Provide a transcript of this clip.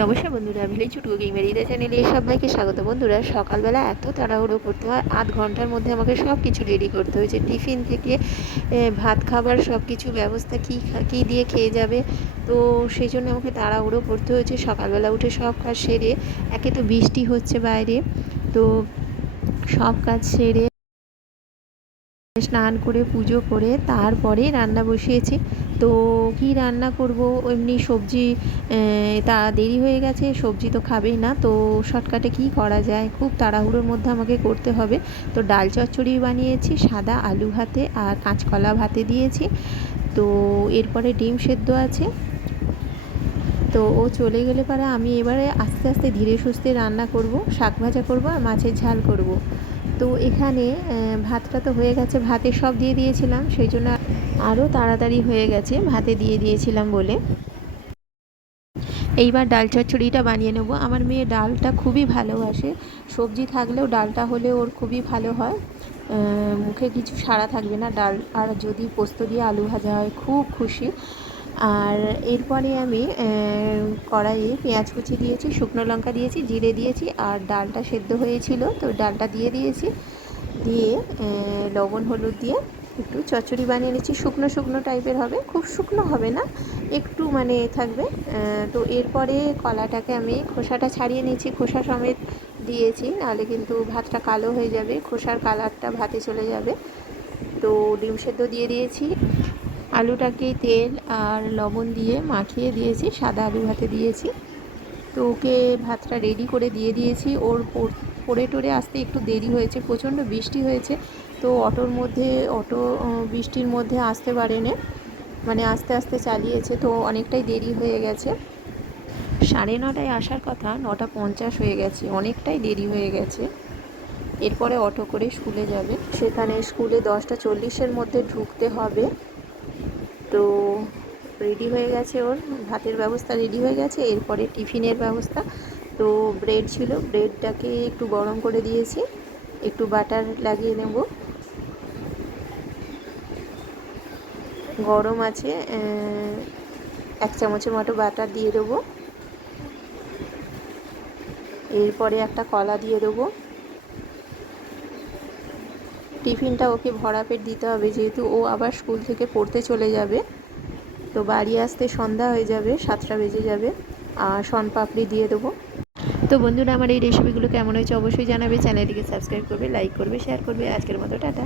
নমস্কার বন্ধুরা ভিলেজ চুটুকো গেমারিদা চ্যানেলে সবাইকে স্বাগত। বন্ধুরা, সকালবেলা এত তাড়াহুড়ো করতে হয়, আধ ঘণ্টার মধ্যে আমাকে সব কিছু রেডি করতে হয়েছে। টিফিন থেকে ভাত খাবার সব কিছু ব্যবস্থা, কী কী দিয়ে খেয়ে যাবে? তো সেই জন্য আমাকে তাড়াহুড়ো করতে হয়েছে। সকালবেলা উঠে সব কাজ সেরে, একে তো বৃষ্টি হচ্ছে বাইরে, তো সব কাজ সেরে স্নান করে, পুজো করে, তারপরে রান্না বসিয়েছি। তো কি রান্না করব? এমনি সবজি তা দেরি হয়ে গেছে, সবজি তো খাবেই না। তো শর্টকাটে কি করা যায়? খুব তাড়াহুড়োর মধ্যে আমাকে করতে হবে। তো ডাল চচ্চড়ি বানিয়েছি, সাদা আলু ভাতে আর কাঁচকলা ভাতে দিয়েছি। তো এরপরে ডিম সেদ্ধ আছে। তো ও চলে গেলে পরে আমি এবারে আস্তে আস্তে ধীরে সুস্থে রান্না করব। শাক ভাজা করব আর মাছের ঝাল করব। তো এখানে ভাতটা তো হয়ে গেছে, ভাতে সব দিয়ে দিয়েছিলাম, সেই জন্য আরও তাড়াতাড়ি হয়ে গেছে, ভাতে দিয়ে দিয়েছিলাম বলে। এইবার ডাল চচ্চড়িটা বানিয়ে নেব। আমার মেয়ে ডালটা খুবই ভালোবাসে। সবজি থাকলেও ডালটা হলে ওর খুবই ভালো হয়। মুখে কিছু সাড়া থাকবে না ডাল। আর যদি পোস্ত দিয়ে আলু ভাজা হয়, খুব খুশি। আর এরপরে আমি কড়াইয়ে পেঁয়াজ কুচি দিয়েছি, শুকনো লঙ্কা দিয়েছি, জিরে দিয়েছি আর ডালটা সেদ্ধ হয়েছিল, তো ডালটা দিয়ে দিয়েছি। দিয়ে লবণ, হলুদ দিয়ে একটু চচ্চড়ি বানিয়ে নিচ্ছি। শুকনো শুকনো টাইপের হবে, খুব শুকনো হবে না, একটু মানে থাকবে তো এরপরে কলাটাকে আমি খোসাটা ছাড়িয়ে নিয়েছি, খোসা সমেত দিয়েছি, নাহলে কিন্তু ভাতটা কালো হয়ে যাবে, খোসার কালারটা ভাতে চলে যাবে। তো ডিম সেদ্ধ দিয়ে দিয়েছি। আলুটাকে তেল আর লবণ দিয়ে মাখিয়ে দিয়েছি, সাদা আলু ভাতে দিয়েছি। তো ওকে ভাতটা রেডি করে দিয়ে দিয়েছি। ওর পড়ে টরে আসতে একটু দেরি হয়েছে, প্রচণ্ড বৃষ্টি হয়েছে। তো অটোর মধ্যে, অটো বৃষ্টির মধ্যে আসতে পারেনি। মানে আস্তে আস্তে চালিয়েছে, তো অনেকটাই দেরি হয়ে গেছে। সাড়ে নটায় আসার কথা, নটা পঞ্চাশ হয়ে গেছে, অনেকটাই দেরি হয়ে গেছে। এরপরে অটো করে স্কুলে যাবে। সেখানে স্কুলে দশটা চল্লিশের মধ্যে ঢুকতে হবে। তো রেডি হয়ে গেছে ওর, ভাতের ব্যবস্থা রেডি হয়ে গেছে, এরপরে টিফিনের ব্যবস্থা। তো ব্রেড ছিল ব্রেডটাকে একটু গরম করে দিয়েছি, একটু বাটার লাগিয়ে নেব। গরম আছে এক চামচের মতো বাটার দিয়ে দেবো। এরপরে একটা কলা দিয়ে দেবো। টিফিনটা ওকে ভরা পেট দিতে হবে, যেহেতু ও আবার স্কুল থেকে পড়তে চলে যাবে। তো বাড়ি আসতে সন্ধ্যা হয়ে যাবে, সাতটা বেজে যাবে। আর শন পাপড়ি দিয়ে দেবো। তো বন্ধুরা, আমার এই রেসিপিগুলো কেমন হয়েছে অবশ্যই জানাবে। চ্যানেলটিকে সাবস্ক্রাইব করবে লাইক করবে শেয়ার করবে। আজকের মতো, টাটা।